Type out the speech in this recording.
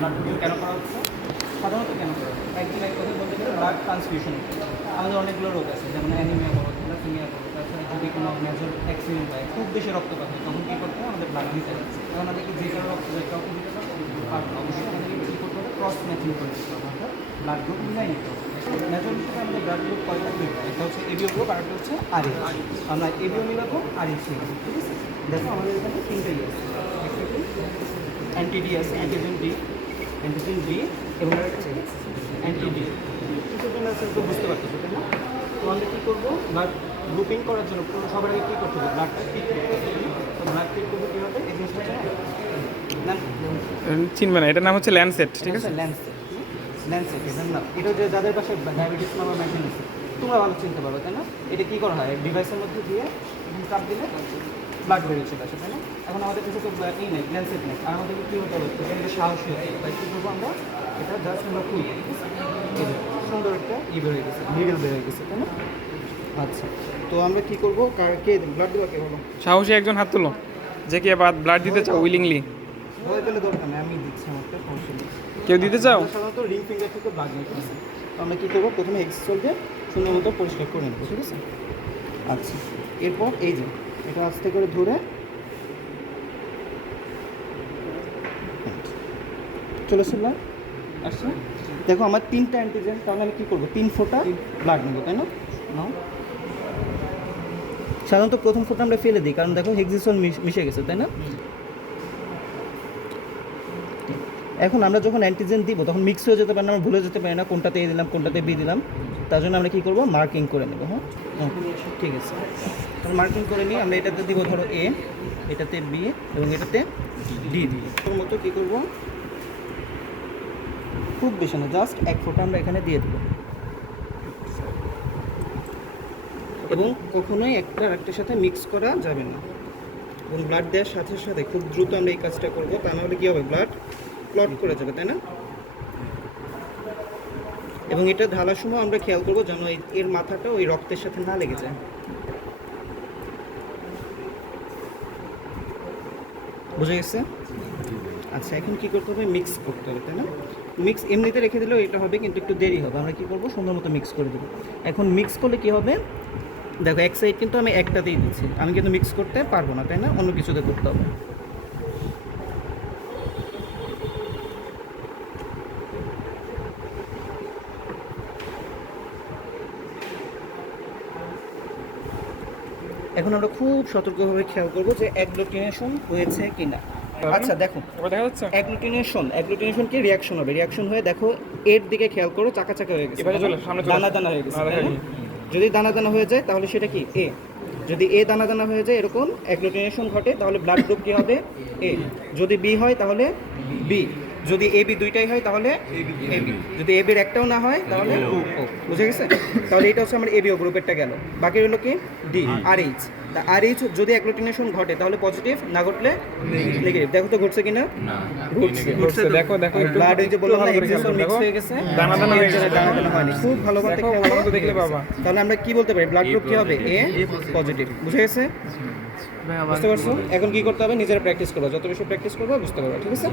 Blood donation কেন করা হচ্ছে? সাধারণত কেন করা হচ্ছে? একদম এক কথা বলতে গেলে ব্লাড ট্রান্সফিউশন। আমাদের অনেকগুলো রোগ আছে, যেমন অ্যানিমিয়া বলো, থ্যালাসেমিয়া বলো, তাছাড়া যদি কোনো মেজর অ্যাক্সিডেন্ট হয়, খুব বেশি রক্তপাত হয়, তখন কী করতে হয়? আমাদের ব্লাড দিতে হবে। এখন আমাদেরকে যে কারো রক্ত যায় কাউকে দিতে পারবো, অবশ্যই আমাদেরকে কী করতে হবে? ক্রস ম্যাচিং করে দিতে হবে, অর্থাৎ ব্লাড গ্রুপ মিলাই নিতে হবে। মেজর হিসেবে আমাদের ব্লাড গ্রুপ কয়টা গ্রুপ? একটা হচ্ছে এবিও গ্রুপ, আর একটা হচ্ছে আরএইচ। আমরা এবিও মিলাবো, আরএইচ মিলাবো, ঠিক আছে? দেখো আমাদের এখানে তিনটে ইয়ে আছে, একটা কি অ্যান্টিডি আছে, অ্যান্টিজেন বি এবং আরেকটা অ্যান্টিডি। কিছুজন আছে তো বুঝতে পারতেছো, তাই না? তো আমরা কী করবো? ব্লাড গ্রুপিং করার জন্য সবার আগে কী করতে হবে? ব্লাডটা পিক করতে হবে। তো ব্লাড পিক করতে কী হবে? এই জিনিসটা চিনবে না, এটার নাম হচ্ছে ল্যান্ডসেট, ঠিক আছে? ল্যান্ডসেট এটার নাম। এটা যে যাদের পাশে ডায়াবেটিস নামা মেশিন আছে, তোমরা ভালো চিনতে পারবে, তাই না? এটা কী করা হয়? ডিভাইসের মধ্যে দিয়ে চাপ দিলে ব্লাড বেরিয়ে চলে আসে, তাই না? এখন আমাদের কাছে তো এই নেই, ল্যান্ডসেট নেই, আর আমাদেরকে কী হতে হবে? এটা সাহসী হতে হবে। তাই কী করবো আমরা? এটা জাস্ট আমরা খুলব, সুন্দর একটা বেরিয়ে গেছে, নিডল বেরিয়ে গেছে, তাই না? আচ্ছা, তো আমরা কী করবো? কে ব্লাড দেওয়া কে বলো? সাহসী একজন হাত তুলো, যে কি ব্লাড দিতে চাও উইলিংলি। ভয় পেলে দরকার নেই, আমি দিচ্ছি, আমারটা সমস্যা নেই। কেউ দিতে চাও? সাধারণত রিং ফিঙ্গার থেকে ব্লাড নিয়ে, ঠিক আছে? তো আমরা কী করবো? প্রথমে এক্সেল দিয়ে সুন্দর মতো পরিষ্কার করে নেবো, ঠিক আছে? আচ্ছা, এরপর এই যে এটা আস্তে করে ধরে চলেছে ব্লাড আসছে। দেখো আমার 3টা অ্যান্টিজেন, তাহলে আমি কী করবো? 3 ফোঁটা ব্লাড নেবো, তাই না? নাও। সাধারণত প্রথম ফোঁটা আমরা ফেলে দিই, কারণ দেখো হেক্সিসন মিশে গেছে, তাই না? এখন আমরা যখন অ্যান্টিজেন দিব তখন মিক্স হয়ে যেতে পারে না, আমরা ভুলে যেতে পারি না কোনটাতে এ দিলাম কোনটাতে বি দিলাম। তার জন্য আমরা কী করবো? মার্কিং করে নেবো। হ্যাঁ, ঠিক আছে, তাহলে মার্কিং করে নিই। আমরা এটাতে দিব ধরো এ, এটাতে বি এবং এটাতে ডি দিই। ওর মতো কী করবো? খুব বেশি না, জাস্ট 1 ফোঁটা আমরা এখানে দিয়ে দেবো। এবং কখনোই একটা আরেকটার সাথে মিক্স করা যাবে না। এবং ব্লাড দেওয়ার সাথে সাথে খুব দ্রুত আমরা এই কাজটা করবো, তা নাহলে কী হবে? ব্লাড ক্লট করে যাবে, তাই না? এবং এটা ঢালার সময় আমরা খেয়াল করবো যেন এর মাথাটা ওই রক্তের সাথে না লেগে যায়। বুঝে গেছে? আচ্ছা, এখন কী করতে হবে? মিক্স করতে হবে, তাই না? মিক্স এমনিতে রেখে দিলেও এটা হবে, কিন্তু একটু দেরি হবে। আমরা কী করবো? সুন্দর মতো মিক্স করে দেবো। এখন মিক্স করলে কী হবে? দেখো এক সাইড কিন্তু আমি একটাতেই দিচ্ছি, আমি কিন্তু মিক্স করতে পারবো না, তাই না? অন্য কিছুতে করতে হবে। এখন আমরা খুব সতর্কভাবে খেয়াল করবো যে অ্যাগ্লুটিনেশন হয়েছে কিনা। আচ্ছা দেখো, দেখা যাচ্ছে অ্যাগ্লুটিনেশন কি রিয়াকশন হবে? রিয়াকশন হয়ে দেখো এর দিকে খেয়াল করো, চাকা চাকা হয়ে গেছে, দানা দানা হয়ে গেছে। যদি দানা দানা হয়ে যায় তাহলে সেটা কি? এ। যদি এ দানা দানা হয়ে যায়, এরকম অ্যাগ্লুটিনেশন ঘটে, তাহলে ব্লাড গ্রুপ কী হবে? এ। যদি বি হয় তাহলে বি। যদি এ বি দুইটাই হয় তাহলে এ বি। যদি এ বির একটাও না হয় তাহলে ও। বুঝে গেছে? তাহলে এটা হচ্ছে আমার এবিও গ্রুপেরটা গেল। বাকি হলো কি? ডি, আর এইচ। তা আর এইচ যদি অ্যাগ্লুটিনেশন ঘটে তাহলে পজিটিভ, না ঘটলে নেগেটিভ। দেখো তো ঘটছে কিনা? ঘটছে। দেখো দেখো ব্লাড ওই যে বললাম না এক্সেসর মিক্স হয়ে গেছে, দানা দানা হয়ে গেছে, দানা দানা হয়নি। খুব ভালো মতো দেখলে বাবা। তাহলে আমরা কি বলতে পারি? ব্লাড গ্রুপ কি হবে? এ পজিটিভ। বুঝে গেছে? বুঝতে পারছো? এখন কি করতে হবে? নিজেরা প্র্যাকটিস করবো, যত বেশি প্র্যাকটিস করবো বুঝতে পারবো, ঠিক আছে?